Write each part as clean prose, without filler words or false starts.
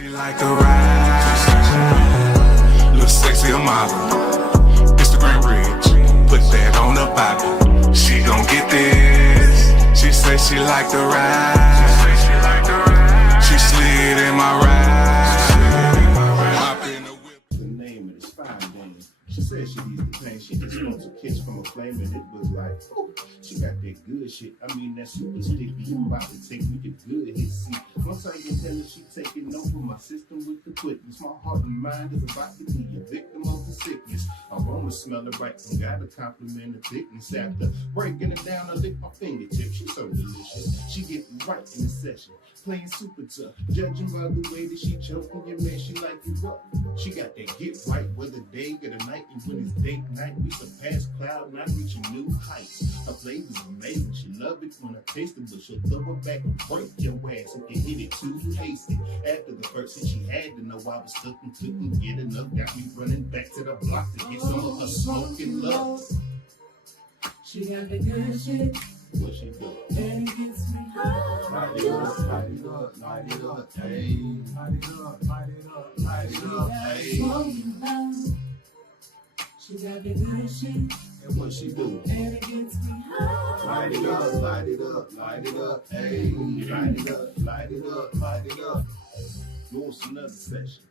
She like the ride, look sexy, a model, Instagram rich, put that on the Bible. She gon' get this. She say she like the ride. She slid in my ride. Hop in the whip. The name of this fine dame. She said she needs the pain. She just wants a kiss from a flame, and it was like, ooh, she got that good shit. I mean, that super sticky. You about to take me to good hit. See, once I get tell her she taking over my system with the quickness. My heart and mind is about to be a victim of the sickness. I wanna smell it right and gotta compliment the thickness. After breaking it down, I lick my fingertips. She's so delicious. She get right in the session, playing super tough. Judging by the way that she choking your man, she like it rough. She got that get right whether day or the night. And when it's date night, we surpass cloud nine, reaching new heights. Her flavor's amazing. She love it when I taste it, but she'll throw it back and break your ass if you hit it too hasty. After the first hit, she had to know I was stuck and couldn't get enough. Got me running back to the block to get some of her smoking love. She got the good shit. What she do? And it gets me high. Light it up, light it up, light it up, hey. Light it up, light it up, light it up, hey. She got the good shit. And what she do? And it gets me high. Light it up, light it up, light it up, hey. Light it up, light it up, light it up. What's another session?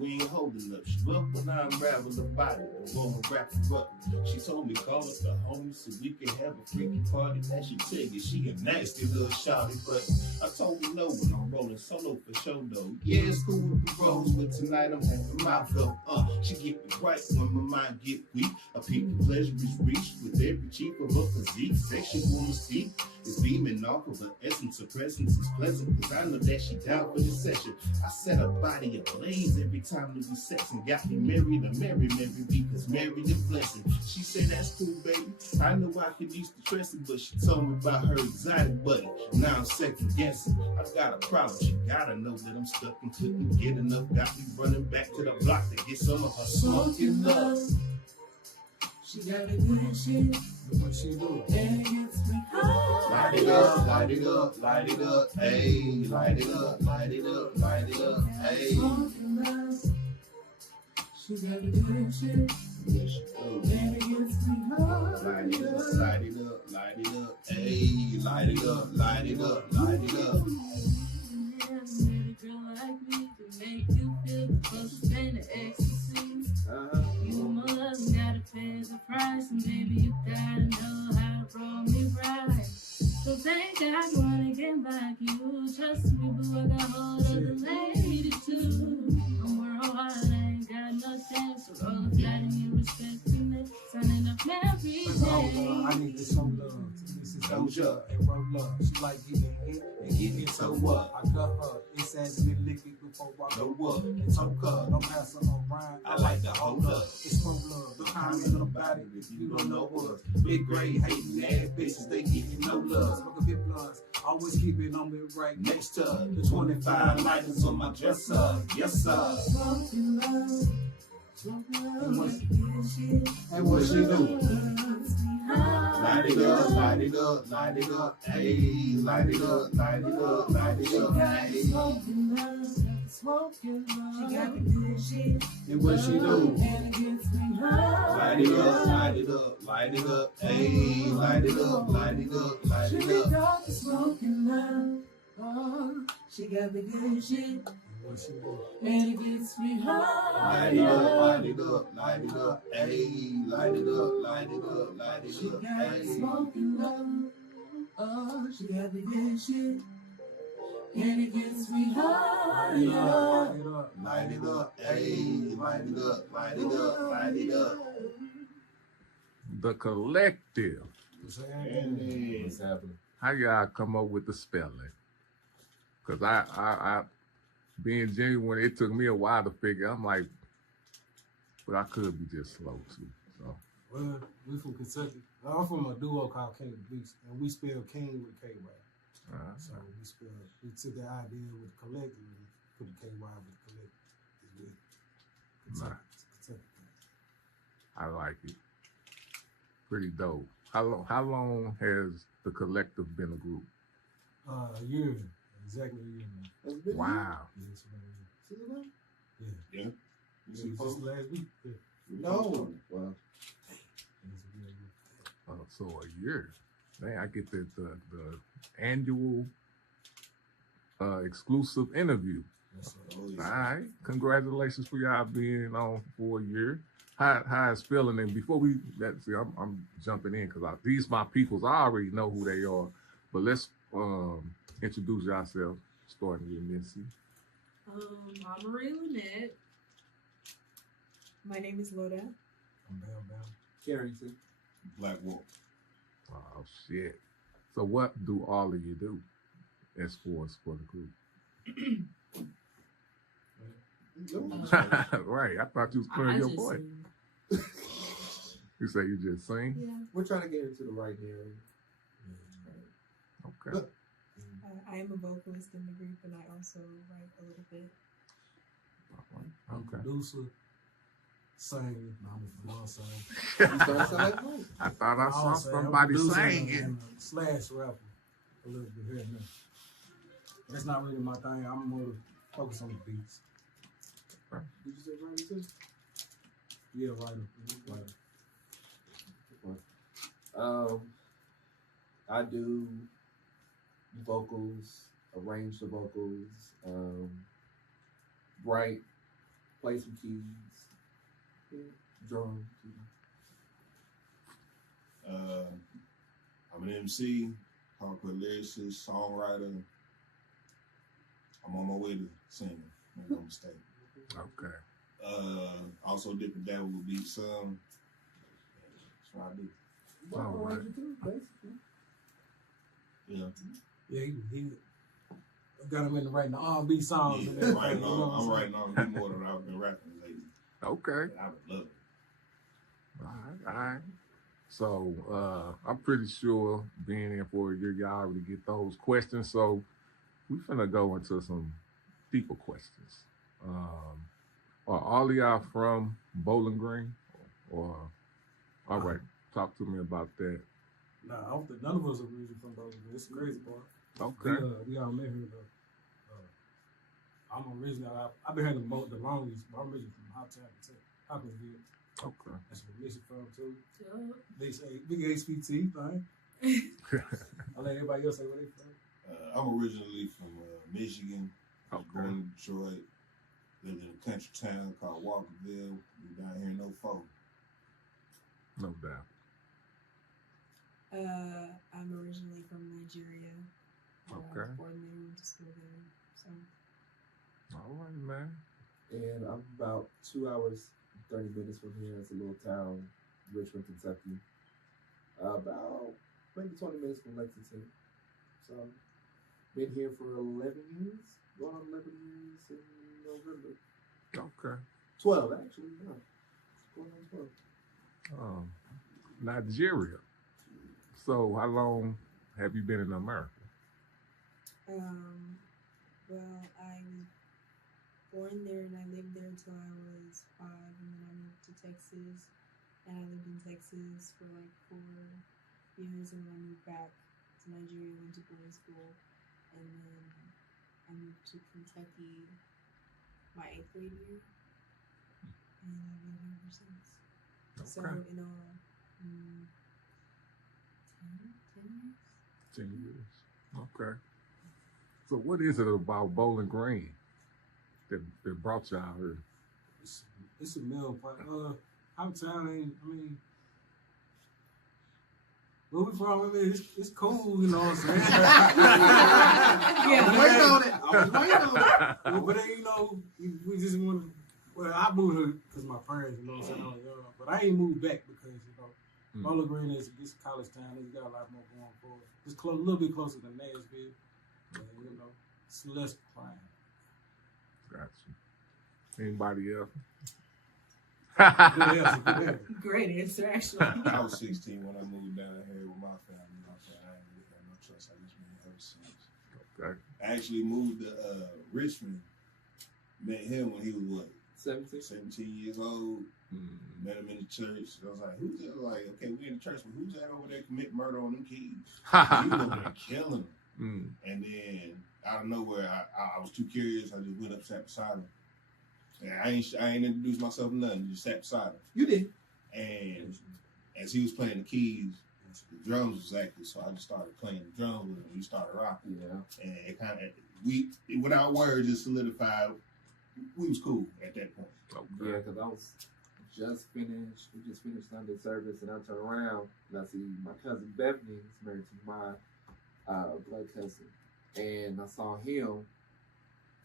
We ain't holding up. She up when I unravel the body. I'm gonna wrap her up. She told me call up the homies so we can have a freaky party. That she tell you she a nasty little shawty, but I told her no when I'm rolling solo for show though. Yeah, it's cool with the rolls, but tonight I'm having my go. She get me right when my mind get weak. A peak of pleasure is reached with every cheek of her physique. Sexual mystique is beaming off of her essence. Her presence is pleasant, cause I know that she down for this session. I set her body ablaze every time we be sex and got me married to Mary because married a blessing. She said that's cool, baby. I know I could use the trusting, but she told me about her exotic buddy. Now I'm second guessing. I got a problem. She gotta know that I'm stuck and couldn't get enough. Got me running back to the block to get some of her smoking love. She got the good shit. And what she do? And it gets me high. Light it up, light it up, light it up, hey. Light it up, light it up, light it up, hey. She got the good shit. Yes, she do. And it gets me high. Light it up, light it up, light it up, hey. Light it up, light it up, light it up. Met a girl like me to make you feel the closest thing to ecstasy. You more love, gotta pay the price, and baby you gotta know how to roll me right. So thank God wanna get back you. Trust me, boo, I got hold of the lady too. I'm worldwide, I ain't got no chance. So roll a flat and you respect me. Signing up every day. I need to show love to Mrs. Doja and roll love. She like getting hit and getting so what? I got her. It's as me lick it before I go up. And toke her. Don't pass her around. I like to hold up. It's from love. The kind of little body if you don't know us. Big grade hating ass bitches, they getting no love. Smoke a bit blunts. Always keep it on me right next to her. The 25 lighters on my dresser. Yes, sir. Smoking love. And what she do? High. Light it up, light it up, light it up, hey. Light it up, light it up, light it up, hey. Smoking love. Smoking love. She got the good shit. And what she do? And it gets me high. Light it up, light it up, light it up, hey. Light it up, light it up, light She it be up. got the smoking love. Oh, she got the good shit. What she do? And it gets me high. Light it up, light it up, light it up, hey. Light it up, light it up, light it She up, got the hey. smoking love. Oh, she got the good shit. And it gets me high. Light it up. Light it up, hey. Light it up, light it up, light it up. The Kylektiv. What's happening? What's happening? How y'all come up with the spelling? Cause I being genuine, it took me a while to figure. I'm like, but I could be just slow too. So Well, we from Kentucky. I'm from a duo called King of the Beast, and we spell King with a K-Y. So we took the idea with the collective and put the KY with the collective. Nice. Kentucky. I like it. Pretty dope. How long has the Kylektiv been a group? A year, exactly a year now. Wow. Yes, man. It's a It was just last week. Yeah. No. Well, So a year. Man, I get the annual exclusive interview. Yes, sir. Oh, All yeah. right. Congratulations for y'all being on for a year. How it's feeling? And before I'm jumping in because these my peoples. I already know who they are, but let's introduce yourself, starting with Missy. I'm Marie Lynette. My name is Loda. I'm Bam. Carrington. Black Wolf. Oh shit! So what do all of you do as for the group? Right. I thought you was clearing your just voice. sing. You say you just sing? Yeah. We're trying to get into the right area. Okay. I am a vocalist in the group, and I also write a little bit. I'm a Okay. producer, singer. No, I'm a singer. You starting to sound like Mike. I thought I saw I'm saying, somebody I'm a producer saying it. and a slash rapper a little bit here and there. That's not really my thing. I'm more focused on the beats. Did you say right too? Yeah, writer. I do vocals, arrange the vocals, write, play some keys, drum. I'm an MC, hardcore lyricist, songwriter. I'm on my way to singing. Make no mistake. Okay. Also dip and dabble with beat some. That's what I do. All right. Yeah. Yeah, he got him into writing the R&B songs. Yeah, and everything, writing you know on, what I'm saying? writing on way more than I've been rapping lately. Okay. And I would love it. All right. So I'm pretty sure being in for a year, y'all already get those questions. So we finna go into some deeper questions. Are all of y'all from Bowling Green? Or all right, talk to me about that. Nah, I don't think none of us are originally from Bowling Green. It's the crazy part. Okay. We all met here though. I'm originally, I've been here the longest, but I'm originally from Hopkinsville. Okay. That's where Missy from too. Yup. They say big HPT thing. I let everybody else say where they from. I'm originally from Michigan. I was born in Detroit. Lived in a country town called Walkerville. We down here in 04. No doubt. I'm originally from Nigeria. I Okay. was born there, went to school there. So All right, man. And I'm about 2 hours, 30 minutes from here. It's a little town, Richmond, Kentucky. About maybe 20 minutes from Lexington. So, been here for 11 years. Going on 11 years in November. Okay. 12, actually. Yeah. Going on 12. Nigeria. So how long have you been in America? well, I was born there and I lived there until I was 5, and then I moved to Texas, and I lived in Texas for like 4 years, and then I moved back to Nigeria, went to boarding school, and then I moved to Kentucky my 8th grade year, and I've been here ever since. So Okay. in all, 10 years. 10 years. Okay. So what is it about Bowling Green that brought y'all here? It's a mill pot. Our town ain't, I mean, where we from, I mean, it's cool, you know what I'm saying? Yeah. I'm waiting on it. But then, you know, we just want to, well, I moved here because my parents, you know what I'm saying? But I ain't moved back because, you know, Bowling Green is this college town. It's got a lot more going for it. It's a little bit closer than Nashville. But, you know, it's less crime. Gotcha. Anybody else? Good answer, good answer. Great answer, actually. I was 16 when I moved down here with my family. I ain't really had no choice. I just been here ever since. Okay. I actually moved to Richmond. Met him when he was what? 17 years old. Met him in the church. I was like, who's that? Like, okay, we in the church, but who's that over there commit murder on them kids? He was over there killing them. And then out of nowhere, I was too curious. I just went up, sat beside him. And I ain't introduced myself to nothing. Just sat beside him. You did. And as he was playing the keys, the drums was active, so I just started playing the drums with him. We started rocking. Yeah. And it kind of, without words, just solidified. We was cool at that point. Okay. Yeah, because I was just finished. We just finished Sunday service, and I turn around and I see my cousin Bethany is married to my blood cousin, and I saw him.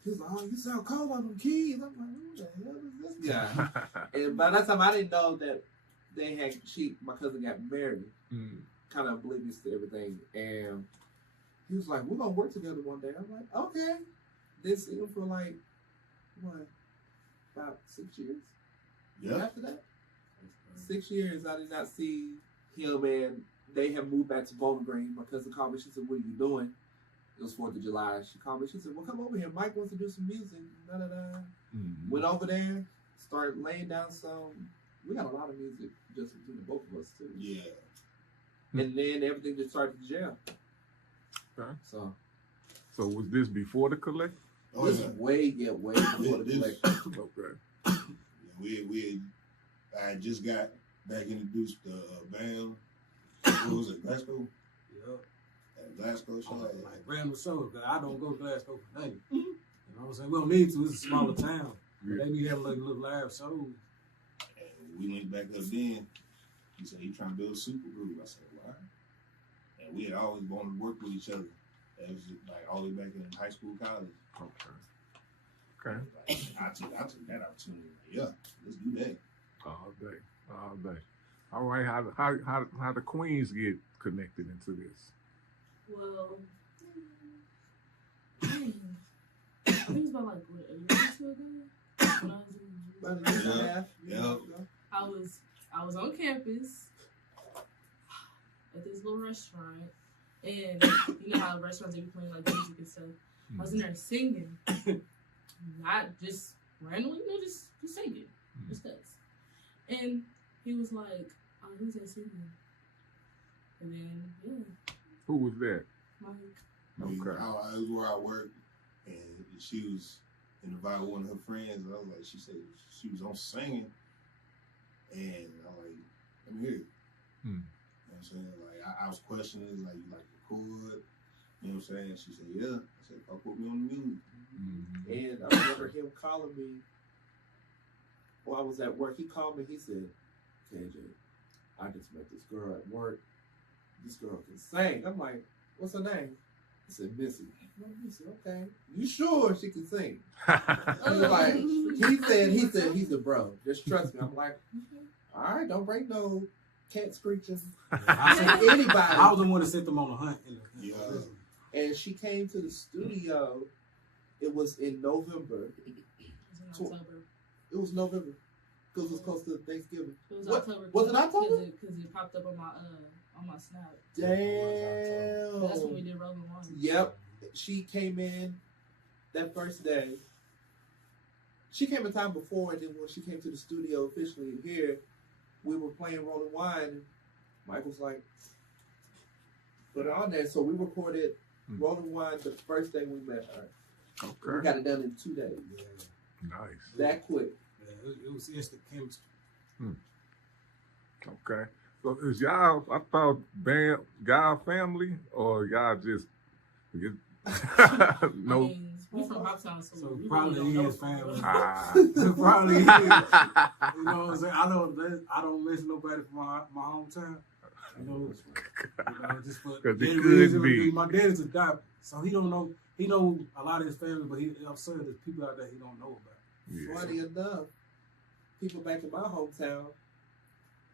He was like, "Oh, you sound cold on them keys." I'm like, "Who the hell is this guy?" And by that time, I didn't know that my cousin got married. Kind of oblivious to everything, and he was like, "We're gonna work together one day." I'm like, "Okay." Didn't see him for like what, about 6 years. Yeah. After that, 6 years, I did not see him, and they have moved back to Bowling Green. My cousin called me. She said, "What are you doing?" It was 4th of July. She called me. She said, "Well, come over here. Mike wants to do some music." Da, da, da. Went over there, started laying down some. We got a lot of music just between the both of us too. Yeah. And then everything just started to jam. Okay. So was this before the Kylektiv? Oh, this yeah. way before the collection. Okay. I just got back introduced to band. What was it, Glasgow? Yeah. At Glasgow show. Like random shows, because I don't go to Glasgow for nothing. You know what I'm saying? We don't need to. It's a smaller town. Yeah. They be having like little live shows. And we linked back up then. He said he trying to build a super group. I said, why? And we had always wanted to work with each other. That was like all the way back in high school, college. Okay. Like, I took that opportunity. Yeah, let's do that. All day. All right. How the Queens get connected into this? Well, I think it was about like what, a year or two ago. When I was in About a year and a half. Yeah. I was on campus at this little restaurant, and you know how restaurants they be playing like music and stuff. I was in there singing, not just randomly, you know, just singing, just cause. And he was like, "Oh, who's that singing?" And then Who was that? Mike. Okay. It was where I worked, and she was invited one of her friends. And I was like, she said she was on singing, and I'm like, let me hear it. You know what I'm saying? Like I was questioning, like, you like record? You know what I'm saying? She said, yeah. I said, "I'll put me on the music." And I remember him calling me while I was at work. He called me. He said, "KJ, I just met this girl at work. This girl can sing." I'm like, "What's her name?" He said, "Missy." He said, "Okay. You sure she can sing?" He was like, he said, "Bro, just trust me." I'm like, "All right, don't break no cat screeching." I said, "Anybody." I was the one that sent them on the hunt. Yeah. And she came to the studio. It was in November. It was in October. It was November because it was close to Thanksgiving. It was What? October. Was it October? Because it popped up on my snap. Damn. That's when we did Rolling One. Yep. She came in that first day. She came a time before, and then when she came to the studio officially here, we were playing Rolling Wine. And Mike was like, "Put it on there." So we recorded Rolling Wine the first day we met her. Okay. We got it done in 2 days. Nice. That quick. Yeah, it was instant chemistry. Okay. So is y'all, I thought y'all family, or y'all just I no? mean, we from Hoptown, so we probably really don't know is family. Ah. Probably is. You know what I'm saying? I don't miss nobody from my hometown. You know, just for 'Cause it that could reason, be. My dad's a doctor, so he don't know. He know a lot of his family, but I'm sure there's people out there he don't know about. Yeah. Funny enough, people back in my hometown,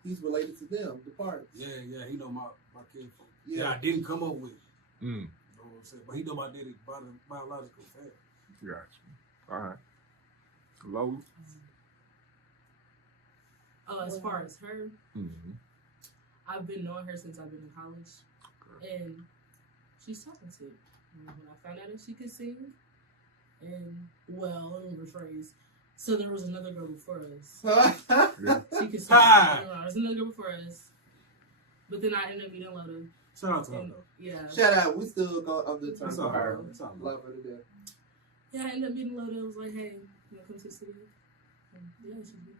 he's related to them, the Parks. Yeah, he know my kid. Yeah. Yeah, I didn't come up with. Mm. You know what I'm saying? But he know my daddy's biological family. Gotcha. All right. Lola? As far as her, Mm-hmm. I've been knowing her since I've been in college, and she's talented. When I found out that she could sing, and well, let me rephrase. So there was another girl before us. Yeah. She could sing. There was another girl before us, but then I ended up meeting Loda. Shout out to her And, though. yeah. Shout out, we still go on the terms That's of all her. right. That's all right. Love her to death. Yeah, I ended up meeting Loda. I was like, hey, you want to come to the studio? Yeah, she's been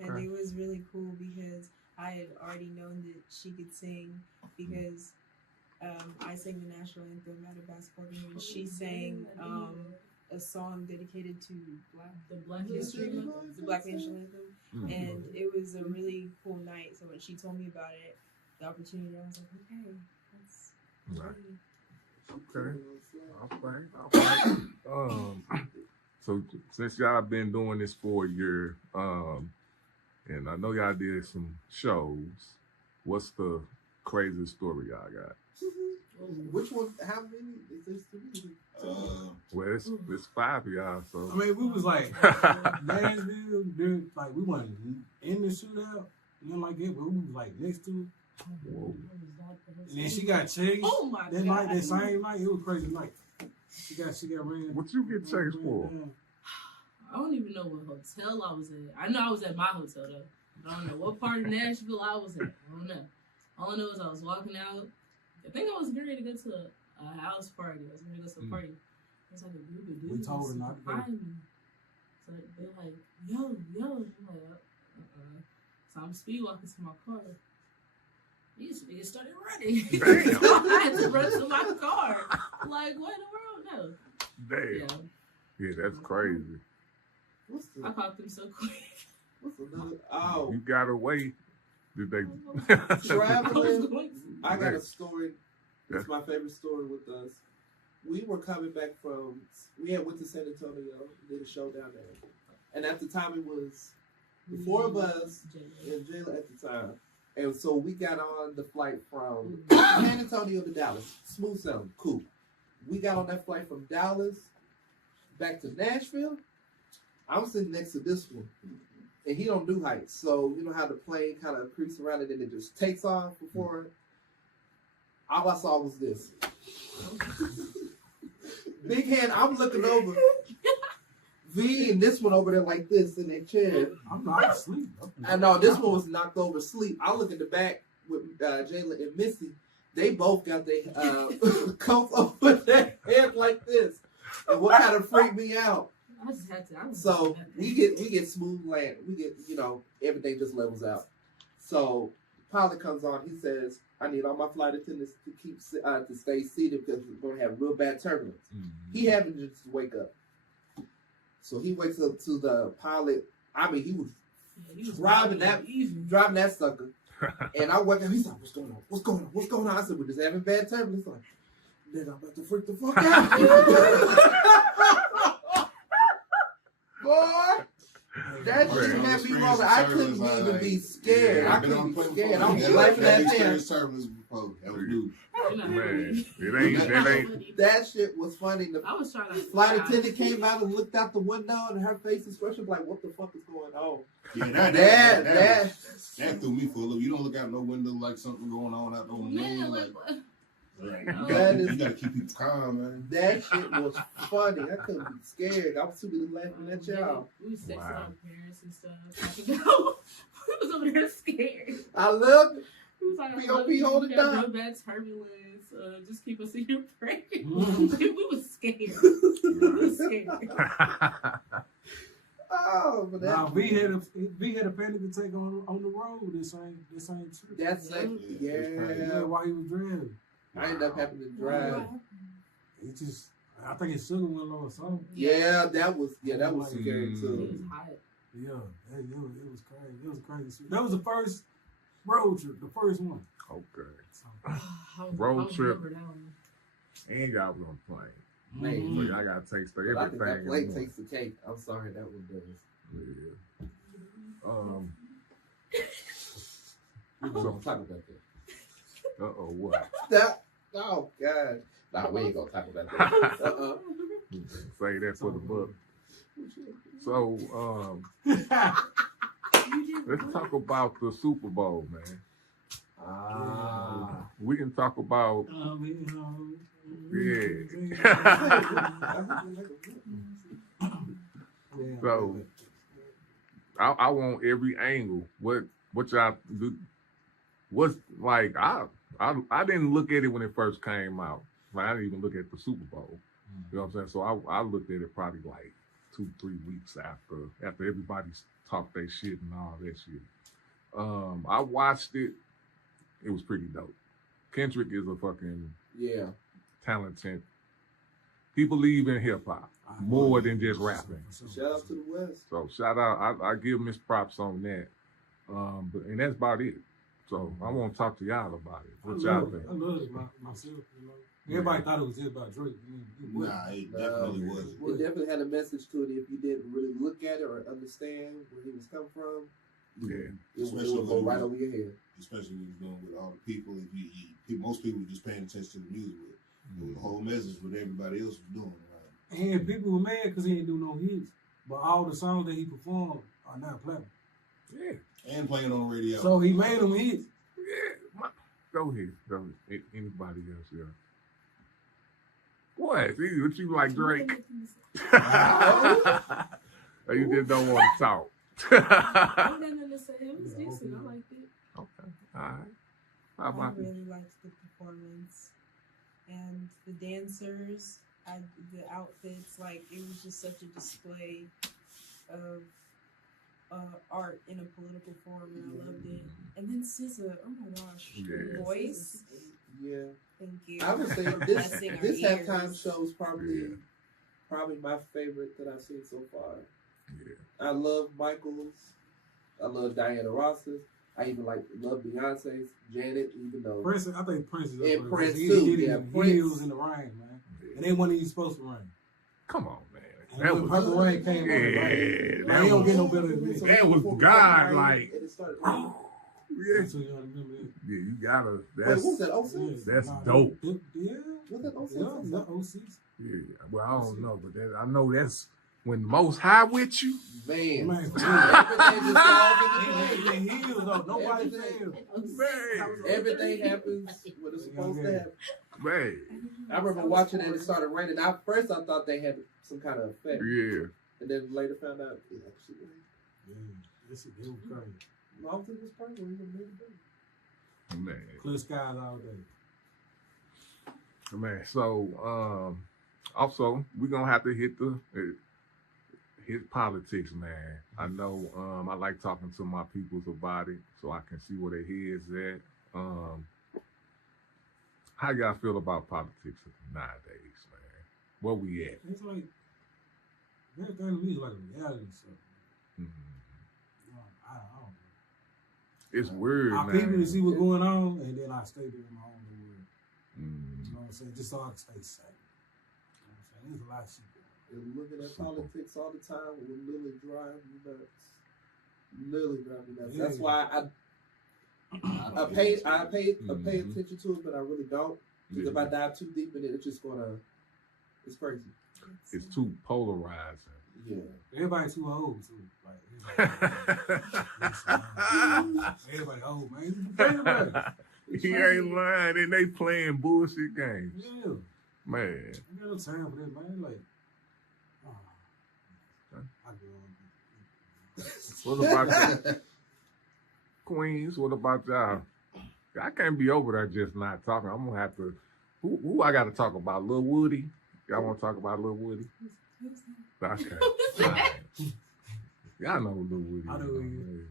And Okay. it was really cool because I had already known that she could sing because I sang the national anthem at a basketball game and she sang a song dedicated to the Black History Month. the Black National Anthem. Mm. And it was a really cool night. So when she told me about it, the opportunity, I was like, okay, that's Right. really Okay. All right. So since y'all been doing this for a year, and I know y'all did some shows, what's the craziest story y'all got? Which one? How many? Is this three? Well, it's 5 of y'all, so I mean, we was like Nashville, dude, like we wasn't in the shootout, nothing like that, but we was like next to it. whoa. And then she got chased. Oh my That god! night, that same night, it was crazy night. She got ran. What you get chased for? I don't even know what hotel I was at. I know I was at my hotel though. I don't know what part of Nashville I was at. I don't know. All I know is I was walking out. I think I was getting ready to go to a house party. I was going to go to a party. It's like a group of dudes. We told her not to go. behind me. So they're like, yo. I'm like, So I'm speed walking to my car. These niggas started running. Damn. So I had to run to my car. Like, what in the world? No. Damn. Yeah, that's crazy. What's I the? caught them so quick. What's another? Oh, You got away. Did they? I was traveling. going I got a story. It's my favorite story with us. We were coming back from. We had went to San Antonio, did a show down there, and at the time it was the four of us and Jayla at the time, and so we got on the flight from San Antonio to Dallas. Smooth sailing, cool. We got on that flight from Dallas back to Nashville. I'm sitting next to this one, and he don't do heights, so you know how the plane kind of creeps around and then it just takes off before. All I saw was this. Big hand, I'm looking over. V and this one over there like this in their chair. I'm not asleep. I know this one was knocked over asleep. I look in the back with Jayla and Missy. They both got their coats over their head like this. And what kind of freaked me out? I just had to. So we get smooth land. We get, everything just levels out. So pilot comes on. He says, "I need all my flight attendants to keep to stay seated because we're gonna have real bad turbulence." He happened to just wake up. So he wakes up to the pilot. I mean, he was driving that sucker. And I wake up. He's like, "What's going on? What's going on? What's going on?" I said, "We're just having bad turbulence." Like, then I'm about to freak the fuck out. Boy, that shit had me rolling. I couldn't even be scared. I couldn't be scared. I was laughing at them. Man, it ain't. That shit was funny. The I was trying to. flight attendant came out and looked out the window, and her face expression like, "What the fuck is going on?" Yeah, That that threw me for a loop. You don't look out no window like something going on out the window. Man, like, what? Right. That You is- gotta keep people calm, man. that shit was funny. I couldn't be scared. I was too busy laughing at y'all. We was texting Wow. our parents and stuff. We was over there scared. I loved it. He was like, POP, hold it down. Real bad turbulence. Just keep us in your prayers. We was scared. We was scared. Oh, but Nah, that, we had a panic attack on the road. This ain't true. that's like, Yeah, yeah. while he was driving. I ended up having to drive. It just, I think his sugar went low or something. Yeah, that was scary It was too. hot. Yeah, it was crazy. It was crazy. That was the first road trip, the first one. Okay. So, Road trip. remember that one. And y'all was on the plane. Man, So y'all got to taste but I think that everything. plate in one. takes the cake. I'm sorry, that one does. Yeah. We're gonna talk about that. What? That, oh god. Nah, we ain't gonna talk about that. Say that for the book. So, let's talk about the Super Bowl, man. We can talk about, So, I want every angle. What y'all do? What's like? I didn't look at it when it first came out. Like, I didn't even look at the Super Bowl. You know what I'm saying? So I looked at it probably like 2-3 weeks after everybody's talked their shit and all that shit. I watched it. It was pretty dope. Kendrick is a fucking talented. He believes in hip hop more than just rapping. Shout out to the West. So shout out. I give him his props on that. And that's about it. So I want to talk to y'all about it. What y'all think? I love it myself. You know? Everybody thought it was just about Drake. Nah, it definitely wasn't. It definitely had a message to it if you didn't really look at it or understand where he was coming from. Yeah. It would go right over your head. Especially when you're doing with all the people. Most people were just paying attention to the music with it. The whole message what everybody else was doing. Right? And people were mad because he didn't do no hits. But all the songs that he performed are now platinum. Yeah. And playing on the radio. So he made them hits. Yeah. Go ahead. Anybody else? Yeah. What? What you like, Drake? Or you just don't want to talk? I didn't say it was decent. I liked it. Okay. All right. How I about you? really liked the performance and the dancers. The outfits, like it was just such a display of art in a political form, and I loved it. And then SZA, oh my gosh, her Yeah. voice. Yeah. Thank you. I would say Blessing our this halftime ears. show is probably my favorite that I've seen so far. Yeah. I love Michael's. I love Diana Ross's. I even love Beyonce's, Janet, even though Prince, I think Prince is up And there. Prince He too, did it yeah, in Prince. heels in the rain, man. And they wasn't even supposed to rain. Come on, man. And That when was Purple Rain came on, yeah. man, he don't get no better than this. That was God, like. And it started Yeah. So you gotta remember that. Yeah, you gotta. Wait, That's what was that? 06? that's Nah, dope. Yeah. Was that 06? Yeah, that 06. Yeah. Well, I don't know, but I know that's when the Most High with you. Man. Man, Everything just falls into place. in heels though, nobody Everything. failed. Man. Everything happens when it's supposed to happen. Man. I remember watching it and it started raining. At first, I thought they had some kind of effect. Yeah. And then later found out it actually rained. Yeah, this is crazy. I don't think it was purple. It was made it. Man. Clear skies all day. Man. So, also we're gonna have to hit politics, man. I know. I like talking to my peoples about it, so I can see where their heads at. How y'all feel about politics nowadays, man? Where we at? It's like everything to me is like a reality show. I don't know. It's weird, I man. people to see what's going on, and then I stay there in my own little world. You know what I'm saying? Just so I can stay safe. You know what I'm saying? There's a lot of shit going on. And looking at politics all the time will literally drive me nuts. Literally drive me nuts. Yeah. That's why I pay attention to it, but I really don't. Because if I dive too deep in it, it's crazy. It's too polarizing. Yeah. Everybody too old too. Like everybody old, man. Everybody. He ain't lying, and they playing bullshit games. Yeah. Man. I got no time for that, man. Like, I go on. What about y'all? Queens, what about y'all? I can't be over there just not talking. I'm gonna have to. Who I got to talk about? Lil Woody? Y'all want to talk about Lil Woody? Okay. Right. Y'all know who Lil Woody is. I know who he is.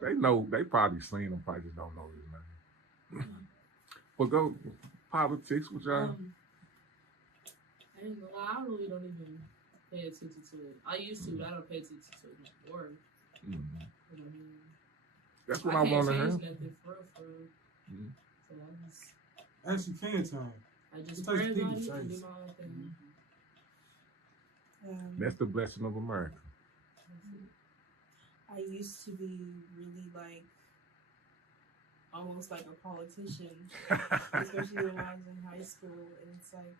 They know. They probably seen him. Probably just don't know his name. But go politics with y'all. I ain't gonna lie, I really don't even pay attention to it. I used to, but I don't pay attention to it anymore. That's what I want to hear. I can't change nothing for real. So I Actually, can time. just It pray takes people about it to and do change. my own thing. That's the blessing of America. I used to be really almost like a politician, especially when I was in high school. And it's like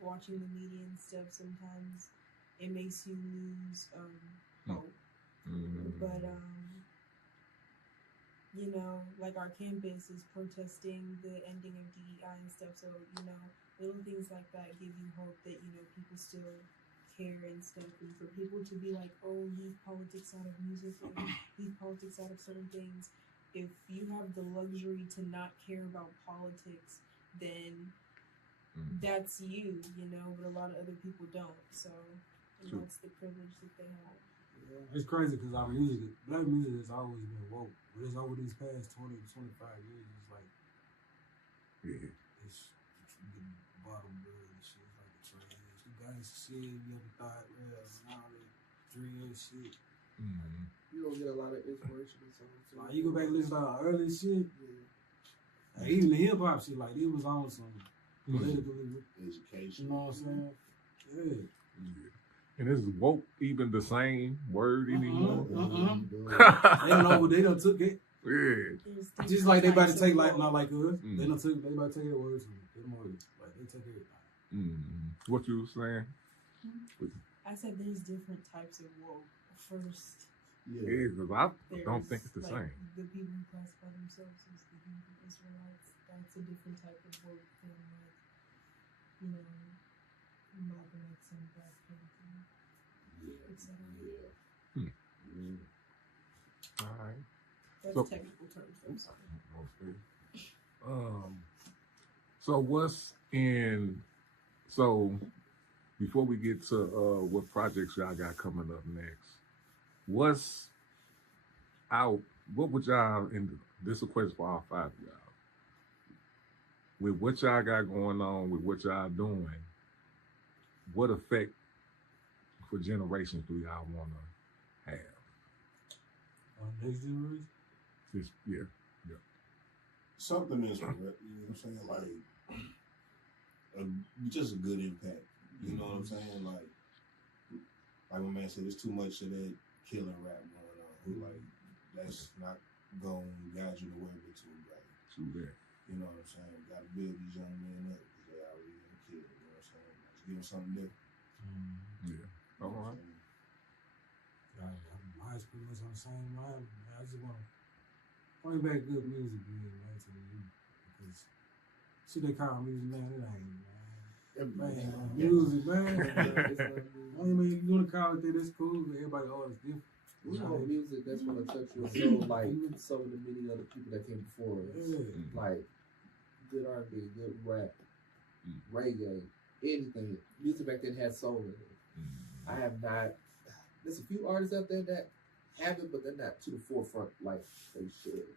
watching the media and stuff. Sometimes it makes you lose hope. But like our campus is protesting the ending of DEI and stuff. So little things like that give you hope that people still care and stuff. And for people to be like, oh, leave politics out of music, or leave politics out of certain things. If you have the luxury to not care about politics, then that's you, you know, but a lot of other people don't. So and True. that's the privilege that they have. It's crazy because our music, black music has always been woke. But it's over these past 20 to 25 years, it's like, it's the bottom bird and shit. It's like the trash. The gangsta shit, you ever thought, real, and all that drill shit. You don't get a lot of inspirational songs. Too. Like, you go back and listen to our early shit. Yeah. Like, even the hip hop shit, like, it was on some political Education. You know what I'm saying? Yeah. And is woke even the same word anymore? They don't know what they done took it. Yeah. Just like they about to take like not like us. They about to take their words from them words. Like they take everything. What you were saying? I said there's different types of woke. First, Yeah, because I don't think it's the like, same. The people who classify themselves as the Hebrew Israelites, that's a different type of woke than like, you know, Malcolm X and Black Panther, etc. All right. That's So- technical terms. I'm sorry. So what's in? So before we get to what projects y'all got coming up next, what's out? What would y'all? And this is a question for all five of y'all. With what y'all got going on, with what y'all doing, what effect for generations do y'all want to have? Next generation. Just Something is, you know what I'm saying? Like, just a good impact. You know what I'm saying? Like my man said, there's too much of that killing rap going on. Like, that's not going to guide you nowhere but to right. to that. You know what I'm saying? Got to build these young men up because they already been killed. You know what I'm saying? Just give them something different. Yeah. All right. Mine's pretty much on the same line. I just want to bring back good music, man, to the youth. Because shit they call music, man, it ain't, man. Music, man. I mean, you want to call it that, that's cool, but everybody always different. You know, music that's gonna touch your soul, like so many other people that came before us. Like good R&B, good rap, reggae, anything. Music back then had soul in it. I have not. There's a few artists out there that have it, but they're not to the forefront like they should.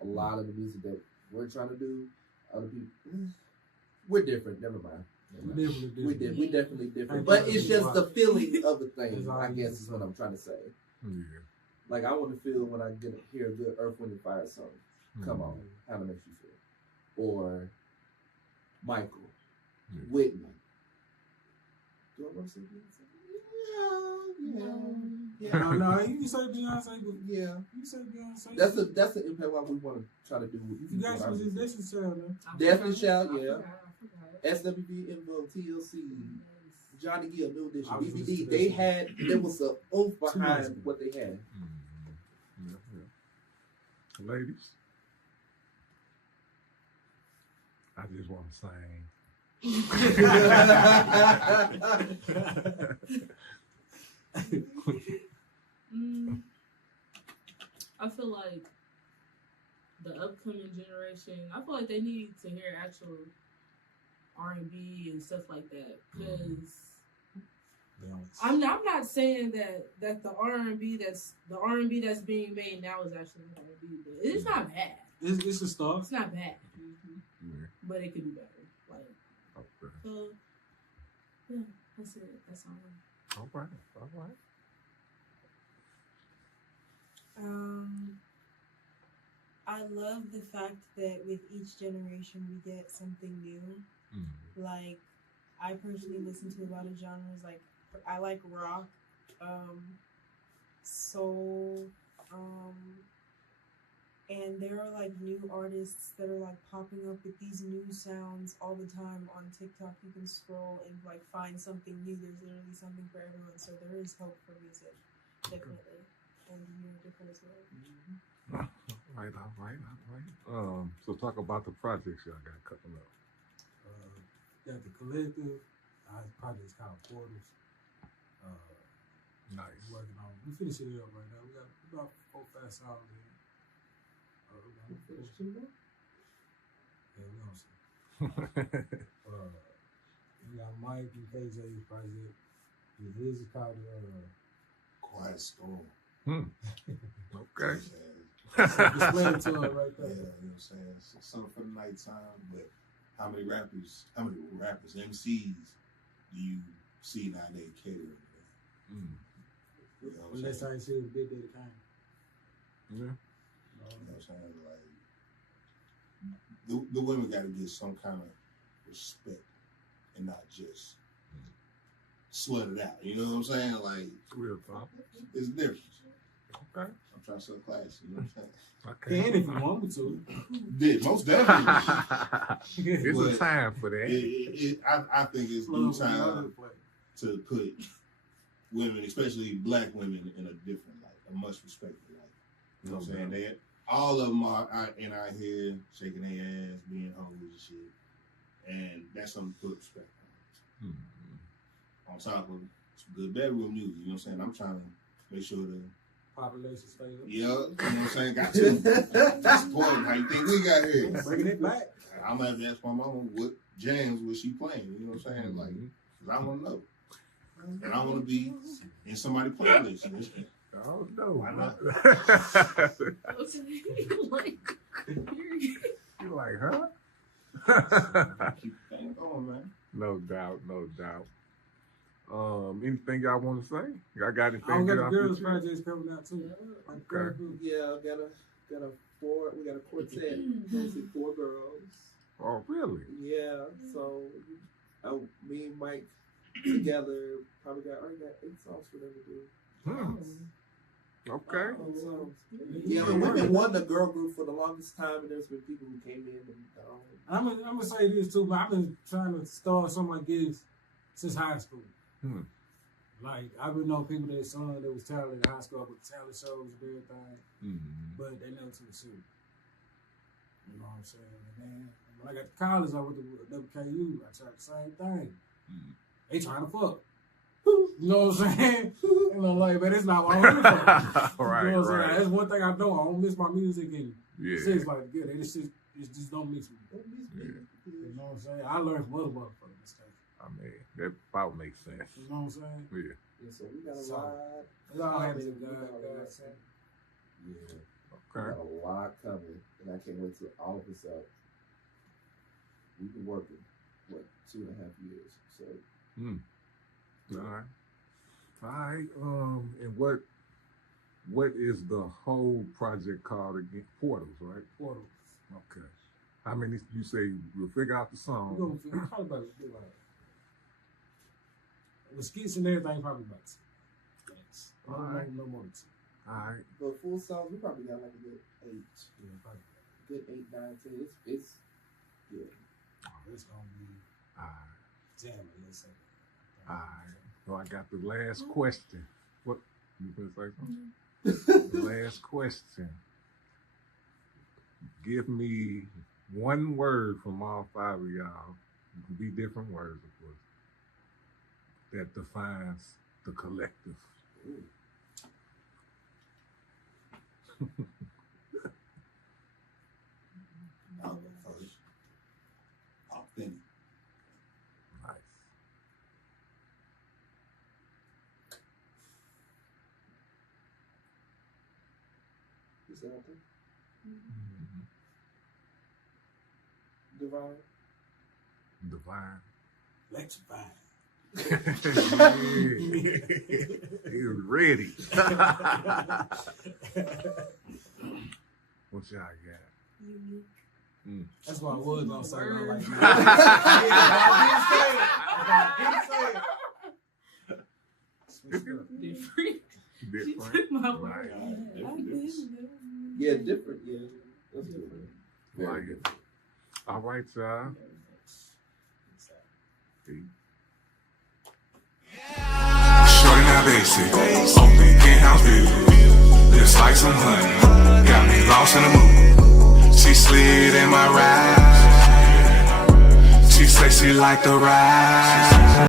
A lot of the music that we're trying to do, other people, we're different. Never mind. We definitely different. But it's just the feeling of the thing, I guess is what I'm trying to say. Yeah. Like I want to feel when I hear a good Earth, Wind, and Fire song. Come on, how it makes you feel. Or Michael, Whitney. Do I want to say Beyonce? Yeah. No, you can say Beyonce, but Yeah. you say Beyonce. That's the impact what we want to try to do with You guys was just Destiny Child, man. Definitely Shout, I yeah. forgot. SWV, Invo, TLC, Johnny Gill, New Edition, I was BBD. listening to They that had, there was a oomph months behind ago. what they had. Ladies, I just want to sing. I feel like the upcoming generation, I feel like they need to hear actual R&B and stuff like that. Because I'm not saying that the R&B that's being made now is actually R&B, but it's not bad. It's a start. It's not bad, Yeah. but it could be better. Like, Okay. so yeah, that's it. That's all. All right. All right. I love the fact that with each generation we get something new. Like, I personally listen to a lot of genres. Like, I like rock, soul, and there are like new artists that are like popping up with these new sounds all the time on TikTok. You can scroll and like find something new. There's literally something for everyone. So there is hope for music, definitely, and you're different as well. All right. So talk about the projects y'all got coming up. Got the Kylektiv. Our project's called Portals. Nice. Working on. We finishing it up right now. We got about 4-5 songs in. Finish two more? Yeah, we on some. We got Mike and KJ's project. His is called Quiet Storm. Okay. Explain it to her right Yeah, there. you know what I'm saying? So, something for the nighttime, but how many rappers, MCs do you see nowadays catering to that? You know what I'm Unless saying? I see a big day kind. Yeah. You know what I'm saying? Like, the women got to get some kind of respect and not just slut it out. You know what I'm saying? Like, Real talk. it's different. Okay. I'm trying to sell class. You know what I'm saying? Okay. Can if you want me to. Did most definitely. It's a But time for that. I think it's due time to put women, especially black women, in a different light, a much respected light. You know what I'm saying? They, all of them are out here shaking their ass, being hoes and shit. And that's something to put respect on. On top of some good bedroom music, you know what I'm saying? I'm trying to make sure the Population stay up. yeah, you know what I'm saying? Got to. That's important. How you think we got here? Bringing it back. I'm gonna have to ask my mama what jams was she playing. You know what I'm saying? Like, 'cause I want to know, and I want to be in somebody's playlist. Oh no! Why not? You like, huh? Keep the thing going, man. No doubt, no doubt. Anything y'all want to say? Y'all got anything? I got get the off girls' your chest? projects coming out too. Okay. Yeah, got a we got a quartet, mostly 4 girls. Oh, really? Yeah, so me and Mike together already got 8 songs for them to do. Okay. Yeah, but we've been wanting a girl group for the longest time, and there's been people who came in and I'm gonna say this too, but I've been trying to start some of my gigs since high school. Like I've been knowing people that that was talented in high school with talent shows and everything, but they never took it serious. You know what I'm saying? And then when I got to college, I went to WKU. I tried the same thing. They trying to fuck. You know what I'm saying? And I'm like, man, it's not what I'm here for. Right, You know what I'm saying? right. That's one thing I know. I don't miss my music and Yeah. shit's like good. It just don't mix me. Yeah. You know what I'm saying? I learned from other motherfuckers' mistakes. I mean, that about makes sense. You know what I'm saying? Yeah. so we got a So, lot. It's all hands to We God. got a God lot. said. Yeah, we Okay. got a lot coming, and I can't wait till all of us up. We've been working 2.5 years, so All right. All right. And what is the whole project called again? Portals, right? Portals. Okay. How many? You say you'll figure out the We're song. gonna probably about with skits and everything, probably about 2. All right. No more than 2. All right. but full songs we probably got like a good 8, Yeah, probably. good 8, 9, 10. It's good. Oh, it's gonna be All right. jamming. Let's say. All right. So I got the last question. What you gonna say something? The last question. Give me one word from all 5 of y'all. It can be different words, of course, that defines the collective. I'll go first. Authentic. Nice. You said something? Mm-hmm. Divine. Divine. Electrifying. He was ready. What y'all got? Unique. That's why I was gonna say. I like Word. that. Different. She Different. took my Right. word. Yeah, I did. Yeah, different. Yeah, that's different. Like it. All right, y'all. Peace. Shorty not basic, only in-house music. Just like some honey, got me lost in the mood. She slid in my ride. She say she like the ride.